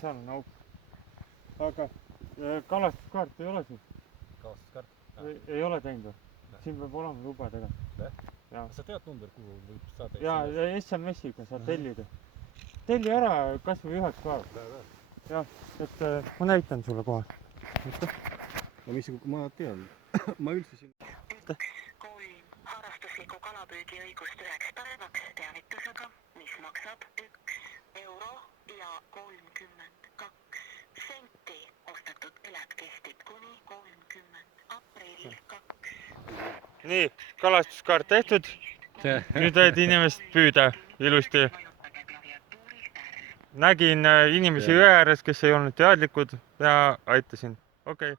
seal on auk. Aga kalastuskaart ei ole sul? Kalastuskaart? Ei ole teinud või? Siin peab olema luba tegelikult. Sa tead number, kuhu võib saada? Ja SMS-iga saad tellida. Telli ära kas või üheks päevaks. Jah, et ma näitan sulle kohe. Ma tean. Ma üldse siin... Kolm harrastusliku kalapüügi õigust 9 päevaks teavitusega, mis maksab 1 euro ja 32 senti. Ostetud pilet kehtib kuni 30 aprill 2. Nii, kalastuskaart tehtud. Nüüd võid inimest püüda ilusti. Nägin inimesi jõe ääres, kes ei olnud teadlikud ja aitasin. Okei.